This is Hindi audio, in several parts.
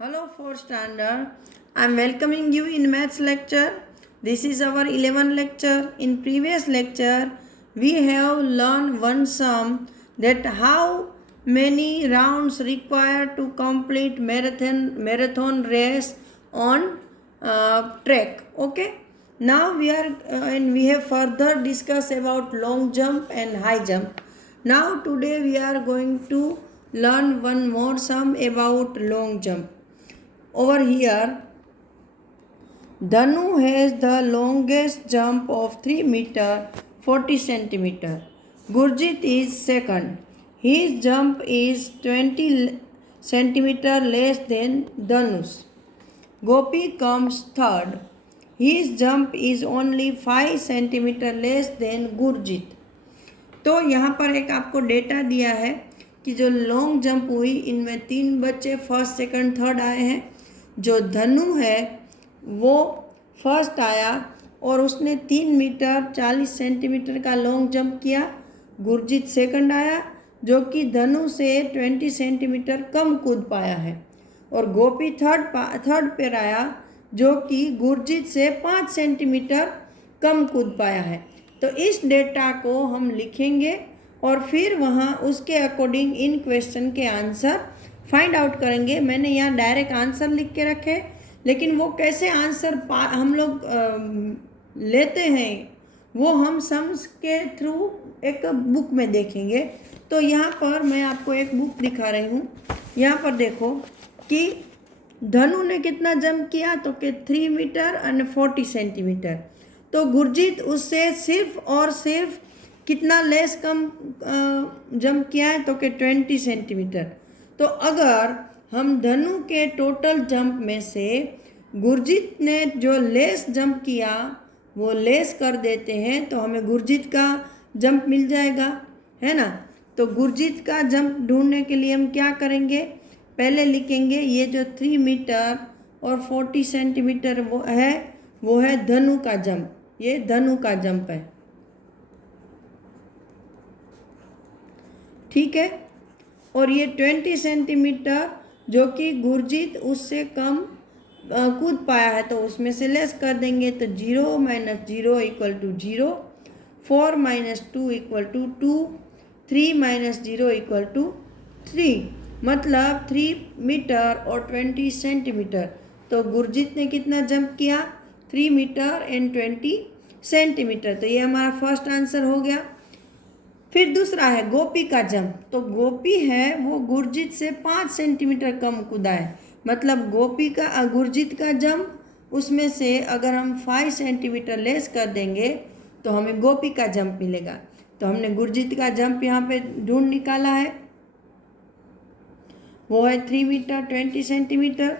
Hello, 4th standard. I am welcoming you in maths lecture. This is our 11th lecture. In previous lecture, we have learned one sum that how many rounds required to complete marathon race on track. Okay. Now we are and we have further discussed about long jump and high jump. Now today we are going to learn one more sum about long jump. Over here, Dhanu has the longest jump of 3 meter 40 centimeter. Gurjit is second. His jump is 20 centimeter less than Dhanu's. Gopi comes third. His jump is only 5 centimeter less than Gurjit. तो यहाँ पर एक आपको डेटा दिया है कि जो लॉन्ग जंप हुई इनमें 3 बच्चे फर्स्ट सेकंड थर्ड आए हैं। जो धनु है वो फर्स्ट आया और उसने 3 मीटर 40 सेंटीमीटर का लॉन्ग जंप किया। गुरजीत सेकंड आया जो कि धनु से 20 सेंटीमीटर कम कूद पाया है और गोपी थर्ड पर आया जो कि गुरजीत से 5 सेंटीमीटर कम कूद पाया है। तो इस डेटा को हम लिखेंगे और फिर वहाँ उसके अकॉर्डिंग इन क्वेश्चन के आंसर फाइंड आउट करेंगे। मैंने यहाँ डायरेक्ट आंसर लिख के रखे, लेकिन वो कैसे आंसर हम लोग लेते हैं वो हम सम्स के थ्रू एक बुक में देखेंगे। तो यहाँ पर मैं आपको एक बुक दिखा रही हूँ। यहाँ पर देखो कि धनु ने कितना जंप किया तो कि 3 मीटर और 40 सेंटीमीटर। तो गुरजीत उससे सिर्फ और सिर्फ कितना लेस कम जंप किया है तो कि 20 सेंटीमीटर। तो अगर हम धनु के टोटल जंप में से गुरजीत ने जो लेस जंप किया वो लेस कर देते हैं तो हमें गुरजीत का जंप मिल जाएगा, है ना। तो गुरजीत का जंप ढूंढने के लिए हम क्या करेंगे, पहले लिखेंगे ये जो 3 मीटर और 40 सेंटीमीटर वो है धनु का जंप। ये धनु का जंप है, ठीक है। और ये 20 सेंटीमीटर जो कि गुरजीत उससे कम कूद पाया है तो उसमें से लेस कर देंगे। तो 0 minus 0 equal to 0, 4 minus 2 equal to 2, 3 minus 0 equal to 3, मतलब 3 मीटर और 20 सेंटीमीटर। तो गुरजीत ने कितना जंप किया, 3 मीटर एंड 20 सेंटीमीटर। तो ये हमारा फर्स्ट आंसर हो गया। फिर दूसरा है गोपी का जंप। तो गोपी है वो गुरजीत से 5 सेंटीमीटर कम कूदा है, मतलब गुरजीत का जंप उसमें से अगर हम 5 सेंटीमीटर लेस कर देंगे तो हमें गोपी का जंप मिलेगा। तो हमने गुरजीत का जंप यहाँ पे ढूंढ निकाला है, वो है 3 मीटर 20 सेंटीमीटर।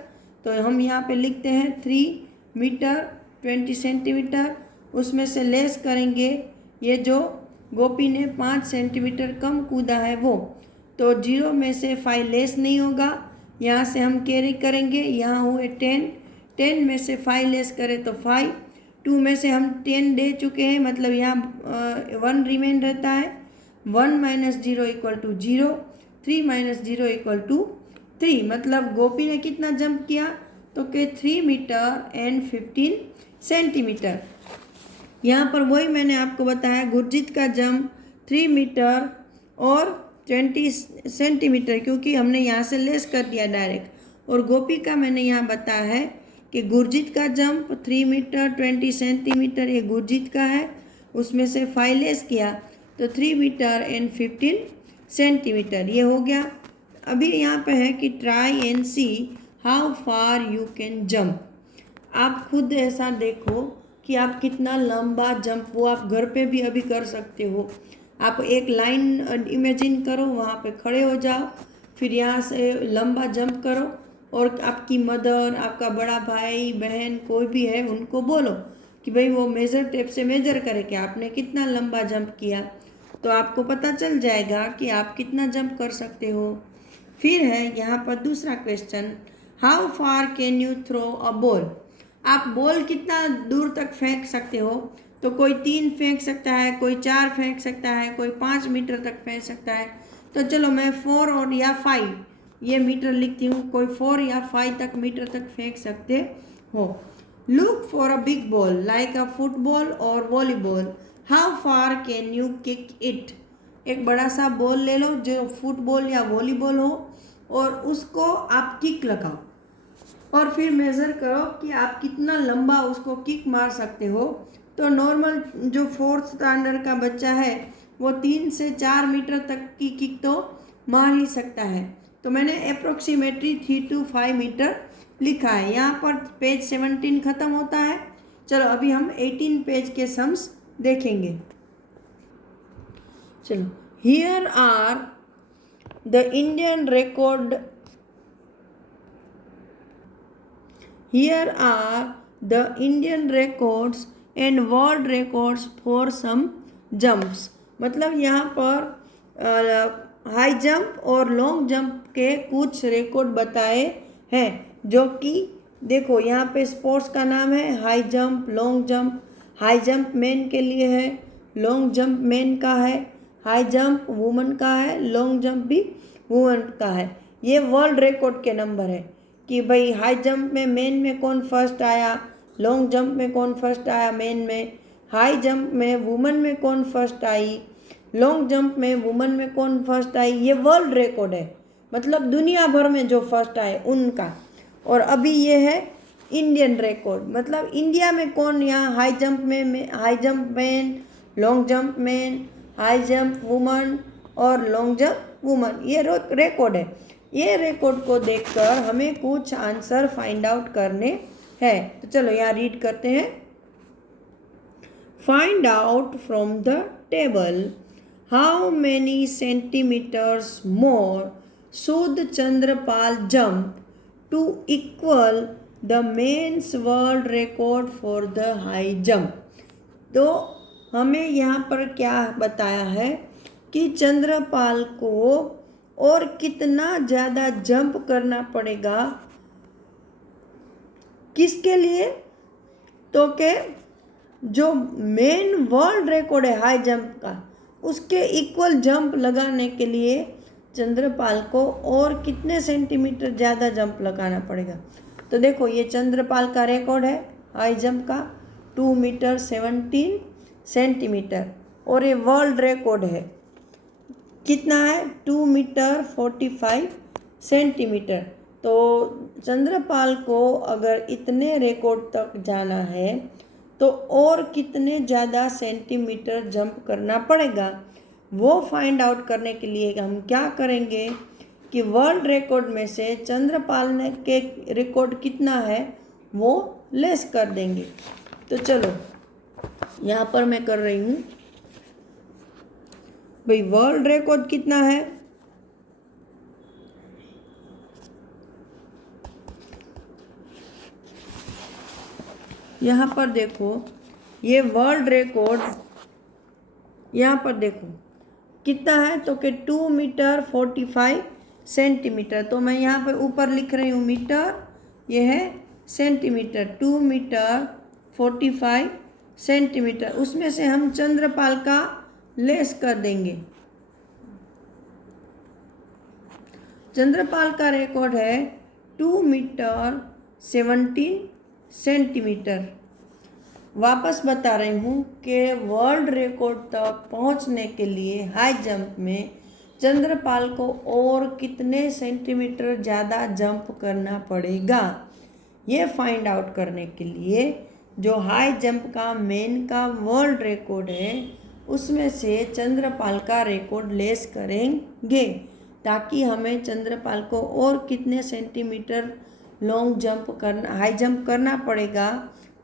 तो हम यहाँ पे लिखते हैं 3 मीटर 20 सेंटीमीटर, उसमें से लेस करेंगे ये जो गोपी ने 5 सेंटीमीटर कम कूदा है वो। तो 0 में से 5 लेस नहीं होगा, यहाँ से हम कैरी करेंगे, यहाँ हुए 10 में से 5 लेस करें तो 5, 2 में से हम 10 दे चुके हैं, मतलब यहाँ 1 रिमेन रहता है। 1 minus 0 equal to 0, 3 minus 0 equal to 3, मतलब गोपी ने कितना जंप किया तो कि 3 मीटर एंड 15 सेंटीमीटर। यहाँ पर वही मैंने आपको बताया, गुरजीत का जंप 3 मीटर और 20 सेंटीमीटर क्योंकि हमने यहाँ से लेस कर दिया डायरेक्ट। और गोपी का मैंने यहाँ बताया है कि गुरजीत का जंप 3 मीटर 20 सेंटीमीटर ये गुरजीत का है, उसमें से 5 लेस किया तो 3 मीटर एंड 15 सेंटीमीटर ये हो गया। अभी यहाँ पे है कि try and see how far you can jump. आप खुद ऐसा देखो कि आप कितना लंबा जंप, वो आप घर पे भी अभी कर सकते हो। आप एक लाइन इमेजिन करो, वहाँ पे खड़े हो जाओ, फिर यहाँ से लंबा जंप करो और आपकी मदर, आपका बड़ा भाई बहन कोई भी है उनको बोलो कि भाई वो मेज़र टेप से मेज़र करे कि आपने कितना लंबा जंप किया, तो आपको पता चल जाएगा कि आप कितना जंप कर सकते हो। फिर है यहाँ पर दूसरा question, how far can you throw a ball. आप बॉल कितना दूर तक फेंक सकते हो, तो कोई 3 फेंक सकता है, कोई 4 फेंक सकता है, कोई 5 मीटर तक फेंक सकता है। तो चलो मैं 4 और या 5 ये मीटर लिखती हूँ, कोई 4 या 5 तक मीटर तक फेंक सकते हो। Look for a big ball like a football और volleyball, how far can you kick it. एक बड़ा सा बॉल ले लो जो फुटबॉल या वॉलीबॉल हो और उसको आप किक लगाओ और फिर मेज़र करो कि आप कितना लंबा उसको किक मार सकते हो। तो नॉर्मल जो 4th स्टैंडर्ड का बच्चा है वो 3 से 4 मीटर तक की किक तो मार ही सकता है। तो मैंने अप्रोक्सीमेटली 3 to 5 मीटर लिखा है। यहाँ पर पेज 17 ख़त्म होता है। चलो अभी हम 18 पेज के सम्स देखेंगे। चलो, here are the Indian record Here are the Indian records and world records for some jumps। मतलब यहाँ पर हाई जंप और लॉन्ग जंप के कुछ रिकॉर्ड बताए हैं, जो कि देखो यहाँ पे स्पोर्ट्स का नाम है high jump, long jump. High jump main के लिए है, लॉन्ग जंप मेन का है, हाई जंप वुमन का है, लॉन्ग जंप भी वुमन का है। ये वर्ल्ड रिकॉर्ड के नंबर है कि भाई हाई जंप में मेन में कौन फर्स्ट आया, लॉन्ग जंप में कौन फर्स्ट आया मेन में, हाई जंप में वुमन में कौन फर्स्ट आई, लॉन्ग जंप में वुमन में कौन फर्स्ट आई। ये वर्ल्ड रिकॉर्ड है, मतलब दुनिया भर में जो फर्स्ट आए उनका। और अभी ये है इंडियन रिकॉर्ड, मतलब इंडिया में कौन यहाँ हाई जंप में high jump man, long jump man, high jump woman और लॉन्ग जंप वुमन, ये रिकॉर्ड है। ये रिकॉर्ड को देखकर हमें कुछ आंसर फाइंड आउट करने हैं। तो चलो यहाँ रीड करते हैं। Find out from the table how many centimetres more should Chandrapal jump to equal the men's world record for the high jump. तो हमें यहाँ पर क्या बताया है कि चंद्रपाल को और कितना ज़्यादा जंप करना पड़ेगा, किसके लिए, तो के जो मेन वर्ल्ड रिकॉर्ड है हाई जंप का उसके इक्वल जंप लगाने के लिए चंद्रपाल को और कितने सेंटीमीटर ज़्यादा जंप लगाना पड़ेगा। तो देखो ये चंद्रपाल का रिकॉर्ड है हाई जंप का 2 मीटर 17 सेंटीमीटर और ये वर्ल्ड रिकॉर्ड है कितना है 2 मीटर 45 सेंटीमीटर। तो चंद्रपाल को अगर इतने रिकॉर्ड तक जाना है तो और कितने ज़्यादा सेंटीमीटर जंप करना पड़ेगा, वो फाइंड आउट करने के लिए हम क्या करेंगे कि वर्ल्ड रिकॉर्ड में से चंद्रपाल ने के रिकॉर्ड कितना है वो लेस कर देंगे। तो चलो यहाँ पर मैं कर रही हूँ भाई वर्ल्ड रिकॉर्ड कितना है, यहाँ पर देखो ये वर्ल्ड रिकॉर्ड यहाँ पर देखो कितना है तो कि 2 मीटर 45 सेंटीमीटर। तो मैं यहाँ पर ऊपर लिख रही हूँ मीटर, ये है सेंटीमीटर, 2 मीटर 45 सेंटीमीटर। उसमें से हम चंद्रपाल का लेस कर देंगे। चंद्रपाल का रिकॉर्ड है 2 मीटर 17 सेंटीमीटर। वापस बता रही हूँ कि वर्ल्ड रिकॉर्ड तक पहुँचने के लिए हाई जंप में चंद्रपाल को और कितने सेंटीमीटर ज़्यादा जंप करना पड़ेगा, ये फाइंड आउट करने के लिए जो हाई जंप का मेन का वर्ल्ड रिकॉर्ड है उसमें से चंद्रपाल का रिकॉर्ड लेस करेंगे, ताकि हमें चंद्रपाल को और कितने सेंटीमीटर लॉन्ग जंप करना हाई जंप करना पड़ेगा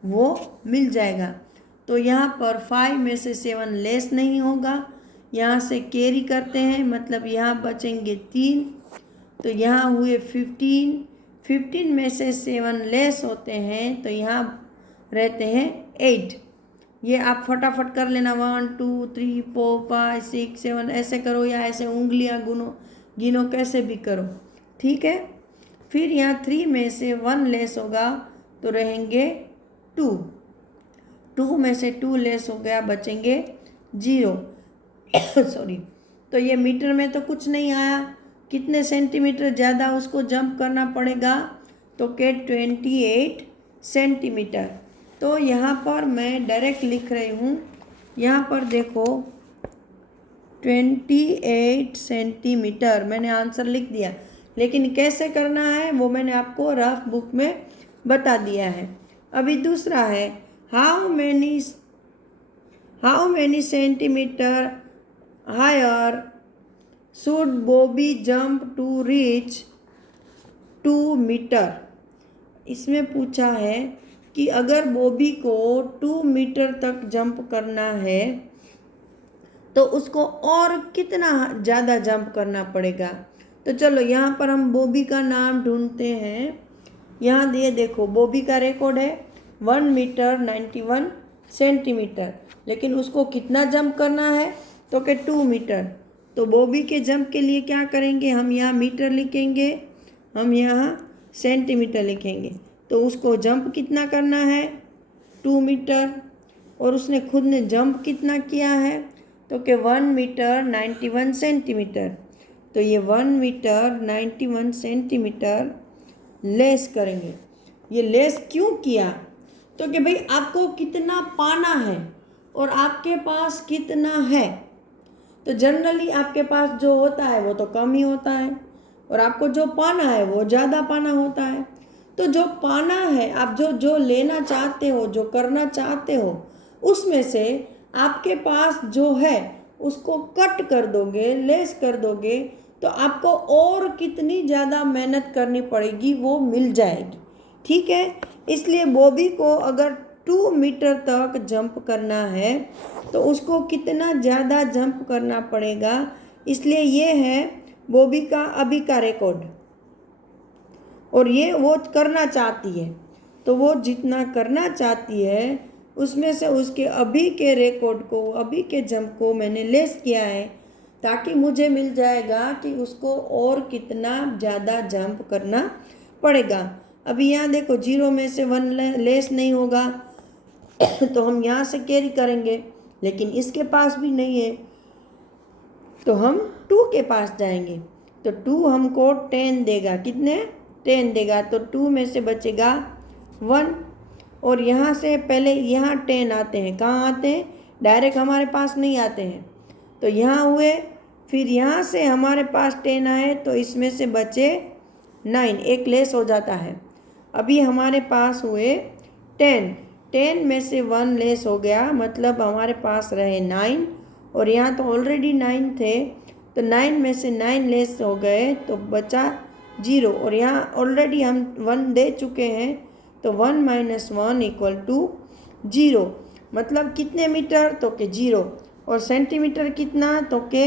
वो मिल जाएगा। तो यहाँ पर 5 में से 7 लेस नहीं होगा, यहाँ से कैरी करते हैं, मतलब यहाँ बचेंगे 3, तो यहाँ हुए 15 में से 7 लेस होते हैं तो यहाँ रहते हैं 8। ये आप फटाफट कर लेना, 1 2 3 4 5 6 7 ऐसे करो या ऐसे उंगलियां गिनो कैसे भी करो, ठीक है। फिर यहाँ 3 में से 1 लेस होगा तो रहेंगे 2 में से 2 लेस हो गया बचेंगे 0 सॉरी। तो ये मीटर में तो कुछ नहीं आया कितने सेंटीमीटर ज़्यादा उसको जंप करना पड़ेगा, तो के 28 सेंटीमीटर। तो यहाँ पर मैं डायरेक्ट लिख रही हूँ, यहाँ पर देखो 28 सेंटीमीटर मैंने आंसर लिख दिया, लेकिन कैसे करना है वो मैंने आपको रफ बुक में बता दिया है। अभी दूसरा है, how many centimetre higher should Bobby jump to reach 2 metre. इसमें पूछा है कि अगर बॉबी को 2 मीटर तक जंप करना है तो उसको और कितना ज़्यादा जंप करना पड़ेगा। तो चलो यहाँ पर हम बॉबी का नाम ढूंढते हैं। यहाँ ये देखो बॉबी का रिकॉर्ड है 1 मीटर 91 सेंटीमीटर, लेकिन उसको कितना जंप करना है, तो कि 2 मीटर। तो बॉबी के जंप के लिए क्या करेंगे, हम यहाँ मीटर लिखेंगे, हम यहाँ सेंटीमीटर लिखेंगे। तो उसको जंप कितना करना है, 2 मीटर, और उसने खुद ने जंप कितना किया है, तो कि 1 मीटर 91 सेंटीमीटर। तो ये 1 मीटर 91 सेंटीमीटर लेस करेंगे। ये लेस क्यों किया, तो कि भाई आपको कितना पाना है और आपके पास कितना है। तो जनरली आपके पास जो होता है वो तो कम ही होता है, और आपको जो पाना है वो ज़्यादा पाना होता है। तो जो पाना है, आप जो लेना चाहते हो, जो करना चाहते हो, उसमें से आपके पास जो है उसको कट कर दोगे, लेस कर दोगे, तो आपको और कितनी ज़्यादा मेहनत करनी पड़ेगी वो मिल जाएगी। ठीक है, इसलिए बॉबी को अगर 2 मीटर तक जंप करना है तो उसको कितना ज़्यादा जंप करना पड़ेगा। इसलिए ये है बॉबी का अभी का रिकॉर्ड, और ये वो करना चाहती है। तो वो जितना करना चाहती है उसमें से उसके अभी के रिकॉर्ड को, अभी के जंप को मैंने लेस किया है, ताकि मुझे मिल जाएगा कि उसको और कितना ज़्यादा जंप करना पड़ेगा। अभी यहाँ देखो 0 में से 1 लेस नहीं होगा तो हम यहाँ से कैरी करेंगे, लेकिन इसके पास भी नहीं है तो हम 2 के पास जाएंगे। तो 2 हमको 10 देगा, कितने 10 देगा, तो 2 में से बचेगा 1। और यहाँ से पहले यहाँ 10 आते हैं, कहाँ आते हैं, डायरेक्ट हमारे पास नहीं आते हैं। तो यहाँ हुए, फिर यहाँ से हमारे पास 10 आए, तो इसमें से बचे 9, एक लेस हो जाता है। अभी हमारे पास हुए 10 में से 1 लेस हो गया, मतलब हमारे पास रहे 9, और यहाँ तो ऑलरेडी 9 थे, तो 9 में से 9 लेस हो गए तो बचा 0, और यहाँ ऑलरेडी हम 1 दे चुके हैं, तो 1 - 1 = 0। मतलब कितने मीटर, तो के 0, और सेंटीमीटर कितना, तो के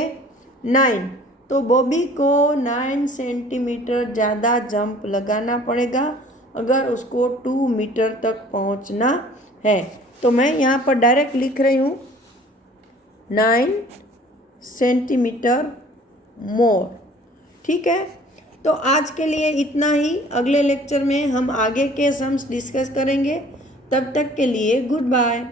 9। तो बॉबी को 9 सेंटीमीटर ज़्यादा जंप लगाना पड़ेगा अगर उसको 2 मीटर तक पहुंचना है। तो मैं यहाँ पर डायरेक्ट लिख रही हूँ 9 सेंटीमीटर मोर। ठीक है, तो आज के लिए इतना ही। अगले लेक्चर में हम आगे के सम्स डिस्कस करेंगे। तब तक के लिए गुड बाय।